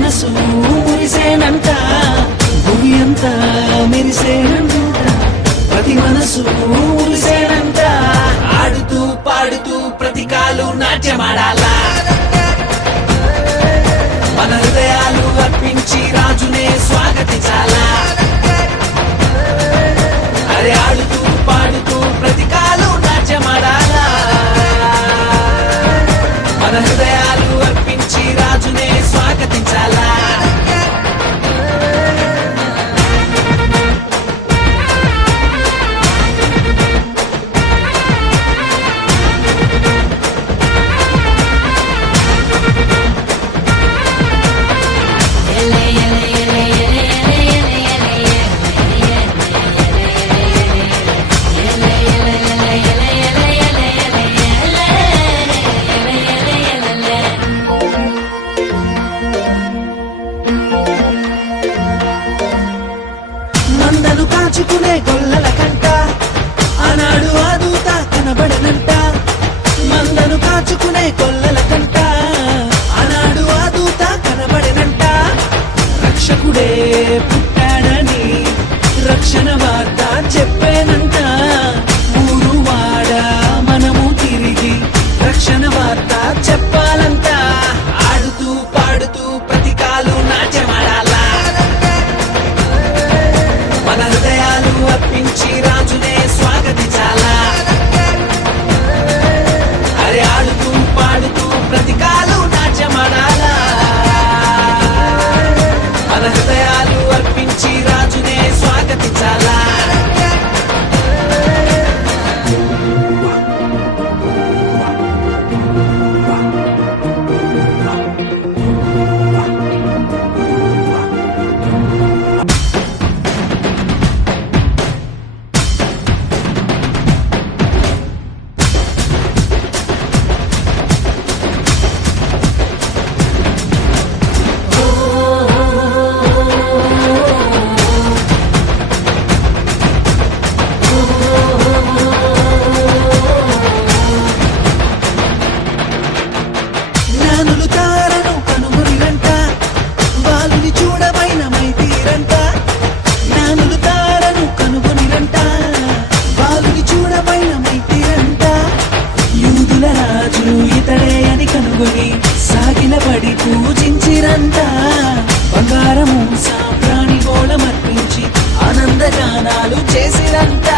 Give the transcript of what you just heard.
మనసు మురిసేనంట, భూమి అంతా మెరిసేనంట, ప్రతి మనసు మురిసేనంట. ఆడుతూ పాడుతూ ప్రతి కాలు నాట్యమాడాలా, మన హృదయాలు అర్పించి రాజునే స్వాగతించాలా. అరే ఆడుతూ పాడుతూ ప్రతి కాలు నాట్యమాడాలా, మన హృదయాలు అర్పించి రాజునే స్వాగతించాలా. మందను కాచుకునే గొల్లల కంట ఆనాడు ఆ దూత కనబడనంట, మందను కాచుకునే గొల్లల కంట ఆనాడు ఆ దూత కనబడనంట. రక్షకుడే పుట్టాడని రక్షణ వార్త చెప్పేనంట, ఊరు వాడ మనము తిరిగి రక్షణ వార్త చెప్పాలంట. ఆడుతూ పాడుతూ ప్రతి కాలు నాట్యమాడాలా, మన హృదయాలు అర్పించి రాజునే స్వాగతించాలా. అరే ఆడుతూ పాడుతూ ప్రతి కాలు నాట్యమాడాలా, మన హృదయాలు అర్పించి రాజునే స్వాగతించాలా. జ్ఞానులు తారను కనుగొనిరంట, బాలుని చూడమైన మైతీరంట. జ్ఞానులు తారను కనుగొనిరంట, బాలుని చూడమైన మైతీరంట. యూదుల రాజు ఇతడే అని కనుగొని సాగిలపడి పూజించిరంట. బంగారము సాంబ్రాణి గోళమర్పించి ఆనందగానాలు చేసిరంట.